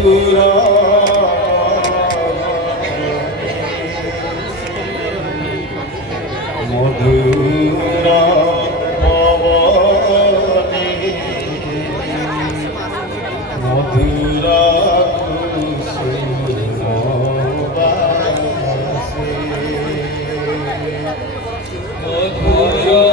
মধুরা পবনে মধুরা কুসুম বাসে মধুরা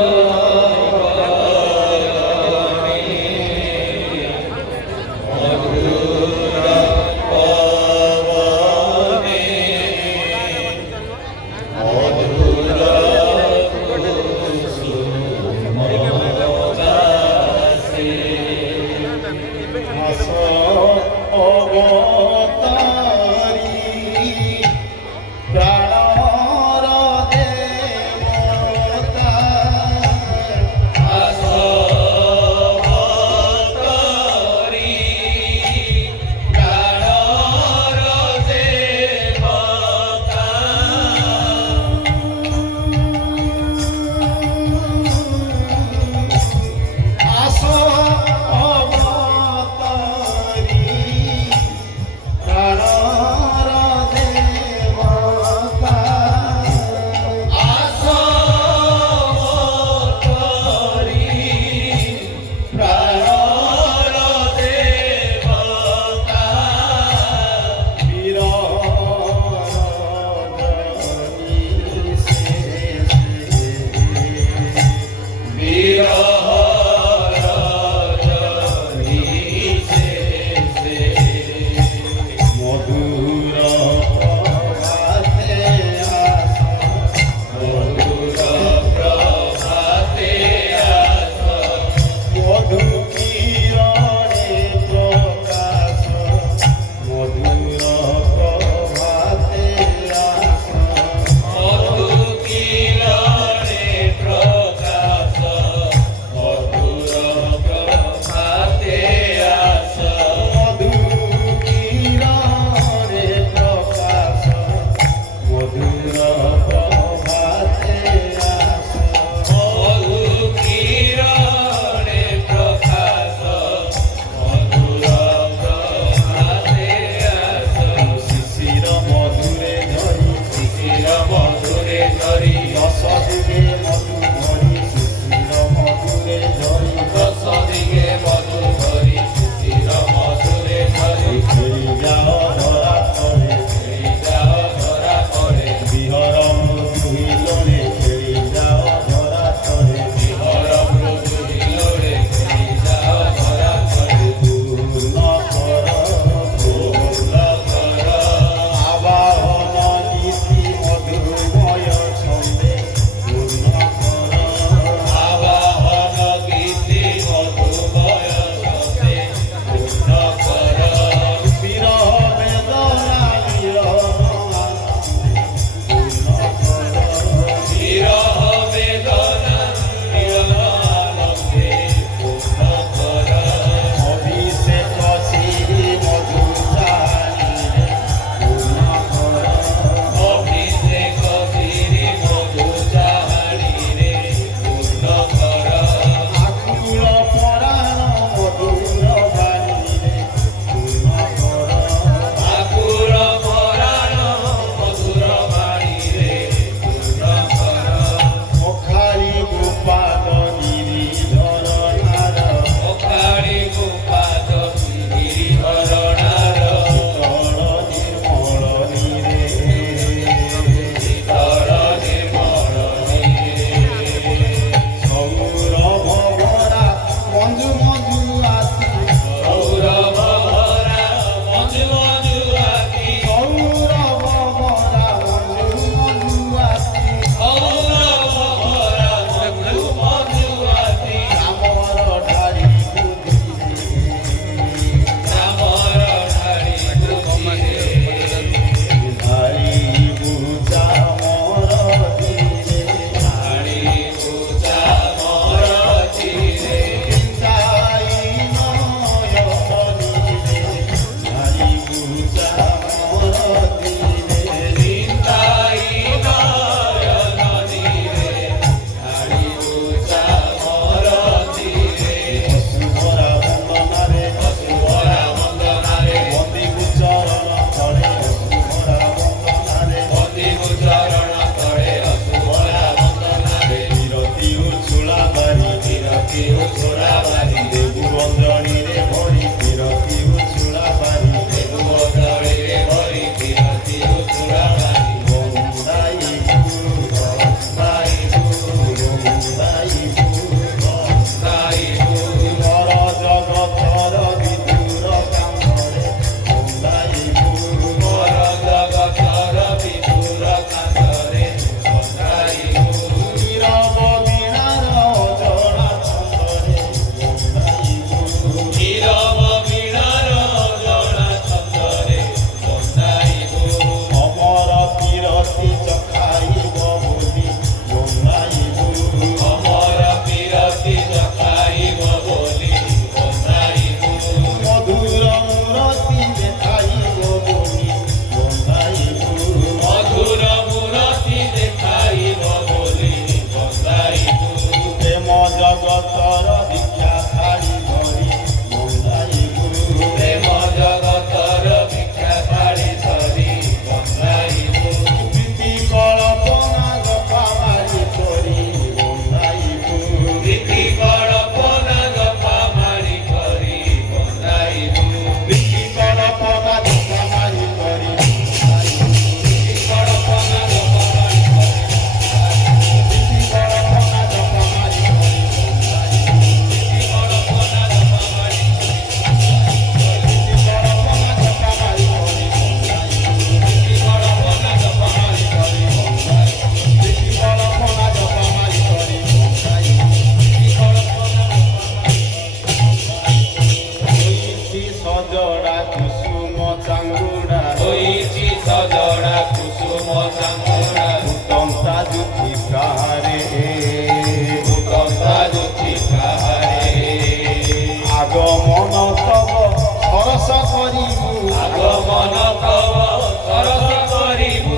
କରିବୁ আগমন তব সরস করিবু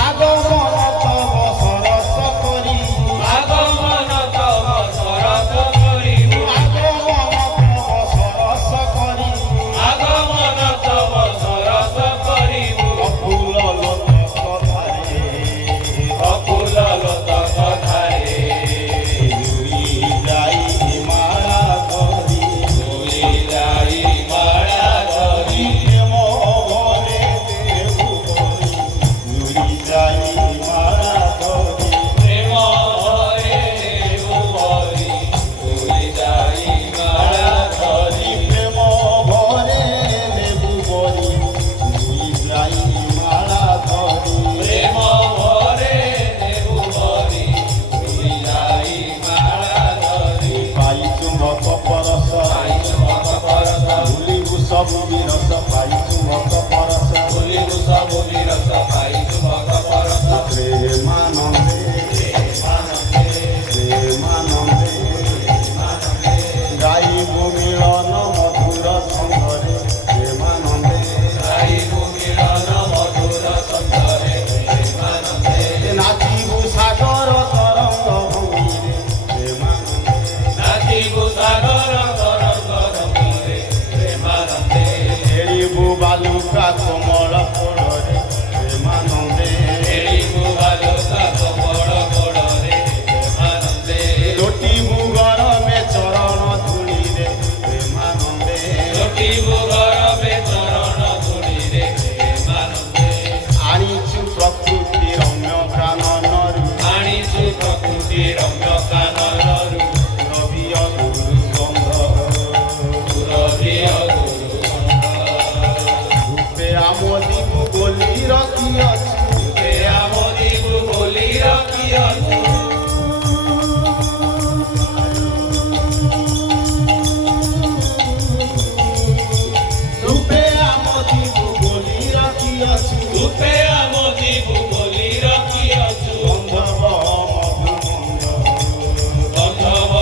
আগমন তব সরস କରିବୁ আগমন তব সরস করিবু আগমন তব সরস କରିବୁ আগমন তব সরস করিবু অকুল লোটস ধারে অকুল লোতক ধারে দুই যাই মালা ধরি তুই যাই মালা ধরি প্রেম ভরে দেবু বলি দুই যাই মালা ধরি প্রেম হরে দেবরি তুই যাই মালা ধরি প্রেম ভরে দেবু বলি দুই যাই মালা ধরি প্রেম হরে দেবরি তুই যাই মালা ধরি পাইছু মত পরশ পাইছু মত পরশ ভুলিবু ସବୁ ବିରସ ପାଇଛୁ ମତ ପରଶ ভুলিবু সব বিরস পাইছু মত পরশ প্রেମାନন্দে প্রেମାନন্দে গাইবু মিলন মধুর সঙ্গରେ প্রেମାନন্দে গাইবু মিলন মধুর সন্ধরে প্রেমানন্দে নাচিবু সাগর তরঙ্গ ভঙ্গিরে প্রেମାନন্দে নাচিবু সাগর তরঙ্গ রঙ্গরে প্রেমানন্দে ଖେଳିବୁ ବାଲୁକା କୋମଳ କୋଡ଼ରେ ପ୍ରେମାନନ୍ଦେ ଖେଳିବୁ ବାଲୁକା କୋମଳ କୋଡ଼ରେ ପ୍ରେମାନନ୍ଦେ ଲୋଟିବୁ ଗରମେ ଚରଣ ଧୂଳିରେ ପ୍ରେମାନନ୍ଦେ ଲୋଟିବୁ ଗରମେ ଚରଣ ଧୂଳିରେ ପ୍ରେମାନନ୍ଦେ ଆଣିଛୁ ପ୍ରକୃତି ରମ୍ୟ କାନନରୁ ଆଣିଛୁ ପ୍ରକୃତି ରମ୍ୟ କାନନରୁ ରବି ଅଗୁରୁ ଗନ୍ଧ ରବିୟ ଗୁରୁ ରୂପେ ଆମୋଦିକୁ ବୋଲି ରଖିଅଛୁ ରୂପେ ଆମୋଦିକୁ ବୋଲି ରଖିଅଛୁ ରୂପେ ଆମୋଦିକୁ ବୋଲି ରଖିଅଛୁ ରୂପେ ଆମୋଦିକୁ ବୋଲି ରଖିଅଛୁ ଗନ୍ଧବ ମଧୁମନ୍ଦ ଗନ୍ଧବ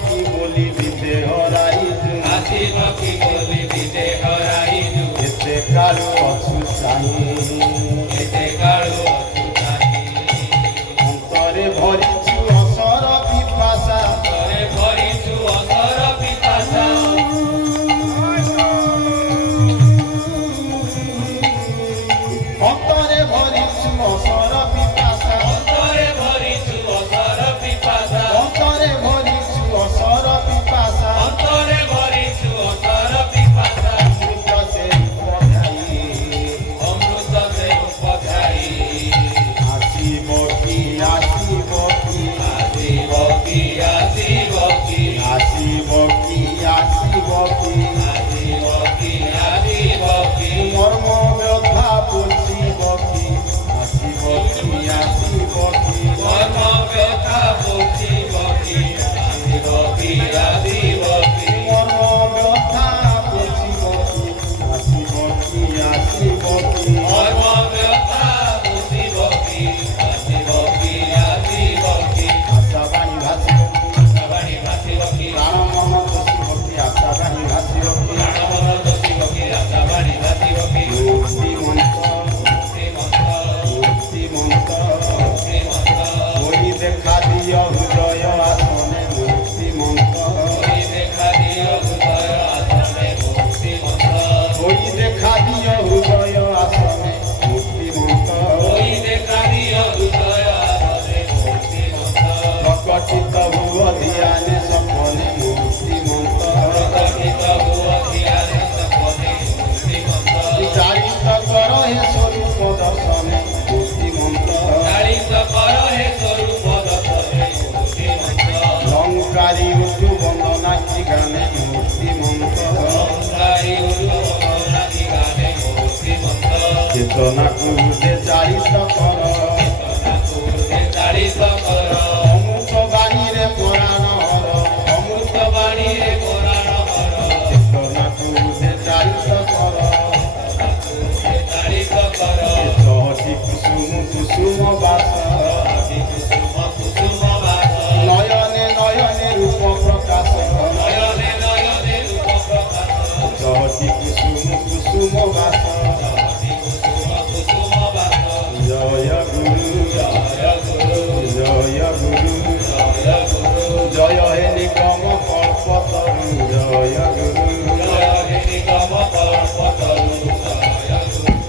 কি বলিবিতে হরাইজু আসিব কি বলিবি দেহ রাইজু এতে কারু অছু চাহি এতে কারো অসুচাহি অন্তরে ভরিছু অসর পিপাসা তরে ভরিছু অসর পিপাসা অন্তরে ভরিছু অসর পিপাসা অন্তরে ভরিছু অসর পিপাসা অন্তরে ভরিছু অসর পিপাসা অন্তরে ভরিছু অসর পিপাসা অমৃত সে পধাই অমৃত সে পধাই আসিব কি আসিব কি আসিব কি আসিব কি আসিব কি আসিব কি আসিব কি আসিব কি মর্ম ব্যথা বুঝিব কি আসিব কি আসিব কি কর্ম ব্যথা বুঝিব কি আসিব কি আসিব কি মর্ম ব্যথা বুঝিব কি আসিব কি আসিব কি কর্ম ব্যথা বুঝিব কি আসিব কি আসিব কি আশাবাণী ভাসিব কি সবাই ভাসিব কি প্রাণ মন বসিব কি আশাবাণী ভাসিব কি প্রাণমন দশিব কি আশাবাণী ভাসিব কি মুক্তি মন্ত্র শ্রীমন্ত মুক্তি মন্ত্র শ্রীমন্ত ওই দেখা দিয় হৃদয় আসনে মুক্তি মন্ত্র ওই দেখা দিও হৃদয় আসনে মুক্তি মন্ত্র ওই দেখা দিয় হৃদয় আসনে মুক্তি মন্ত্র ওই দেখা দিও হৃদয় আসনে মুক্তি মন্ত্র প্রকটিত ভুব ধ্যানে সপনে মুক্তি মন্ত্র প্রকটিত হুয় ধ্যানে সপনে মুক্তি মন্ত্র বিচারিত কর হে স্বরূপ দর্শনে মুক্তি মন্ত্র চারিত কর হে স্বরূপ দর্শনে মুক্তি মন্ত্র লঙ্কারী উঠু বন্দনা কি গানে মুক্তি মন্ত্র সংসারী গুরু অনাদি গানে মুক্তি মন্ত্র চেতনা কুরুতে চারিত কর ঠাকুরকে চারিত কর অমুক বাণীরে পুরাণ হর অমৃত মুক্ত বাণীরে কোরআন হর চেতনা কুরুতে চারিত কর ঠাকুরকে চারিত কর সহটি কুসুম কুসুম বাস কুসুম কুসুম বাস নয়নে নয়নে রূপ প্রকাশ নয়নে নয়নে রূপ প্রকাশ সহটি কুসুম কুসুম বাস কুসুম কুসুম বাস জয় গুরু জয় গুরু জয় গুরু জয় গুরু জয় হে নিগম কল্পতরু জয় গুরু জয় হে নিগম কল্পতরু জয়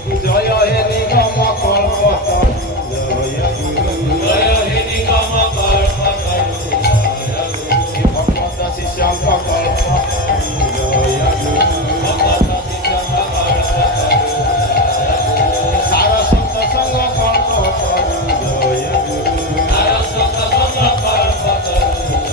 গুরু জয় হে নিগম কল্পতরু জয় গুরু জয় হে নিগম কল্পতরু জয় গুরু ভক্ত শিষ্যঙ্ক কল্পতরু জয় গুরু ভগত শিষ্যঙ্ক কল্পতরু সারস্বত সঙ্গ কল্পতরু জয় গুরু সারস্বত সঙ্গ কল্পতরু জয়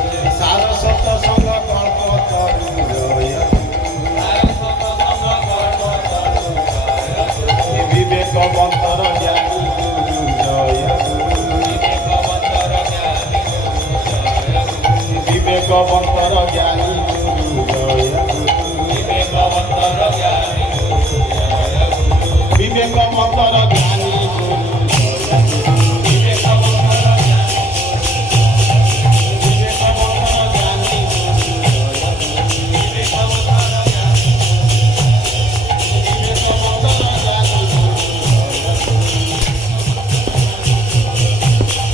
গুরু সারস্বত সঙ্গ কল্পতরু জয় গুরু সারস্বত সঙ্গ কল্পতরু জয় গুরু বিবেকবন্তর জ্ঞানী গুরু জয় গুরু বিবেকবন্তর জ্ঞানী গুরু জয় গুরু বিবেকবন্তর জ্ঞানী গুরু জয় গুরু বিবেকবন্তর জ্ঞানী গুরু জয় গুরু বিবেকবন্তর জ্ঞানী গুরু জয় গুরু বিবেকবন্তর জ্ঞানী বিবেকবন্তর জ্ঞানী গুরু জয় গুরু বিবেকবন্তর জ্ঞানী বিবেকবন্তর জ্ঞানী গুরু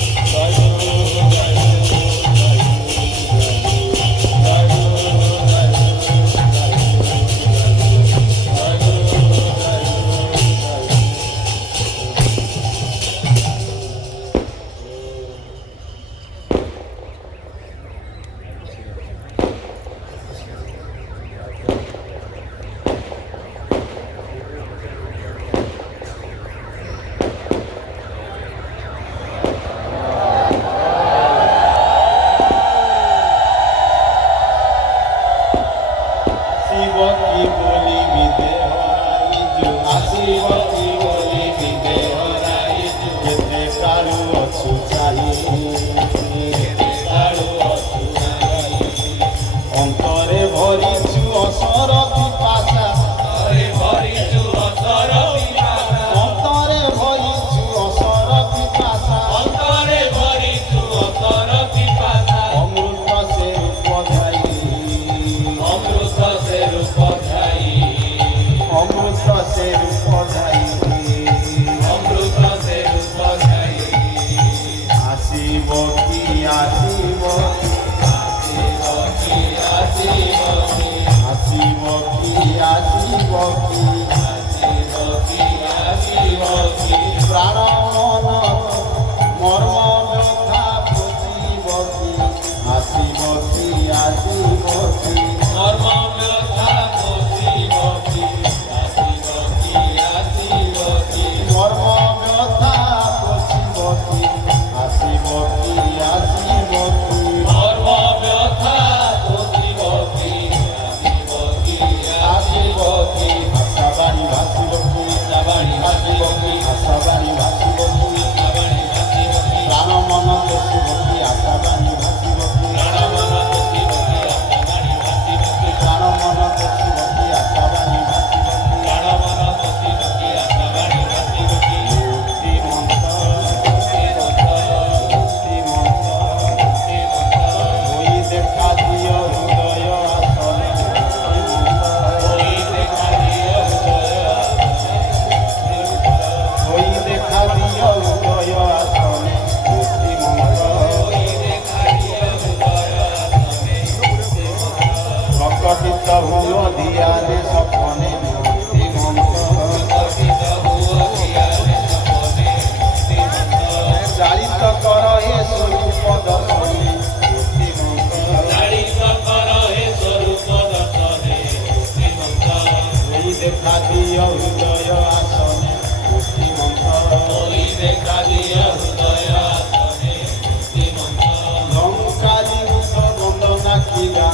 জয় গুরু জয় গুরু জয় গুরু জয় গুরু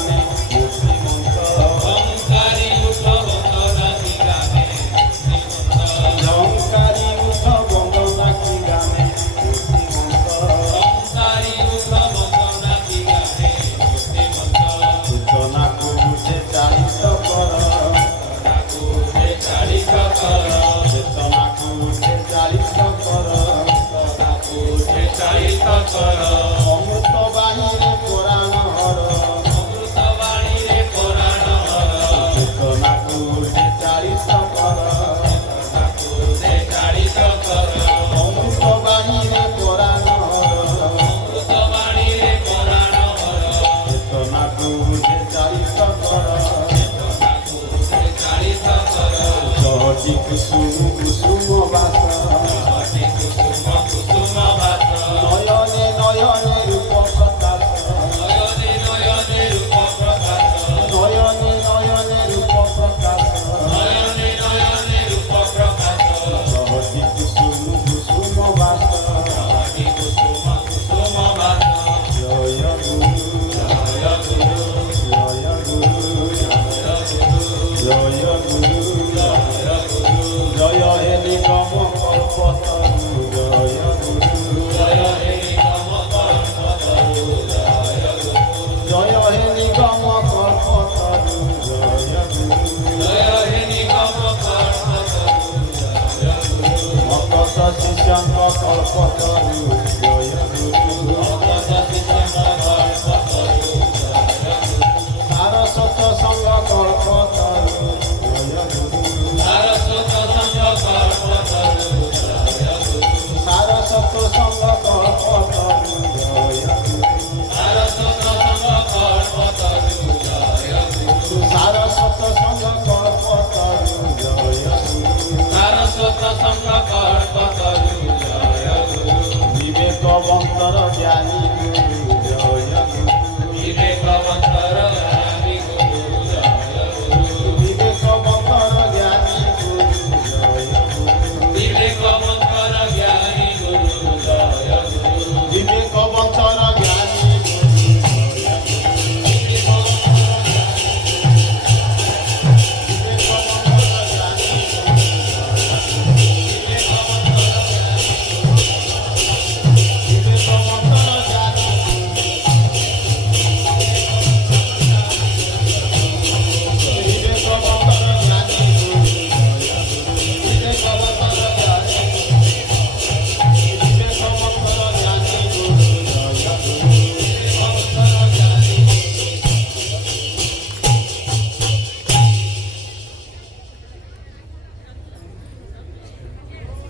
গানে মুক্তি মন্ত্র অহংকারী উঠো বন্দনা কি গানে শ্রীমন্ত অহংকারী উঠ বন্দনা কি গানে মুক্তি মন্ত্র অহংকারী উঠো বন্দনা কি গানে শ্রীমন্ত সূচনাକୁ উঠে চালিত কর তাকু উঠে চালিত কর চেতনাକୁ উঠে চালিত কর তাকু উঠে চালিত কর অমৃত বাণীরে পুরাণ হর অমৃত বাণীরে পুরাণ হর চেতনাକୁ উঠে চালিত কর তাকু উঠে চালিত কর অমৃত বাণীরে পুরাণ হর অমৃত বাণীরে পুরাণ হর চেতনাକୁ উঠে চালিত কর তাকু উঠে চালিত কর জহটি কুসুম কুসুম বাস অতি কুসুম কুসুম ভাত নয়নে নয়নে রূপ প্রকাশ নয়নে নয়নে রূপ প্রকাশ নয়নে নয়নে রূপ প্রকাশ নয়নে নয়নে রূপ প্রকাশ জহটি কুসুম কুসুম বাস অতি কুসুম কুসুম ভাত জয় গুরু জয় গুরু জয় গুরু জয় গুরু জয় হে নিগম কল্পতরু জয় গুরু জয় হে নিগম কল্পতরু জয় গুরু জয় হে নিগম কল্পতরু জয় গুরু জয় হে নিগম কল্পতরু জয় গুরু ভকত শিষ্যঙ্ক কল্পতরু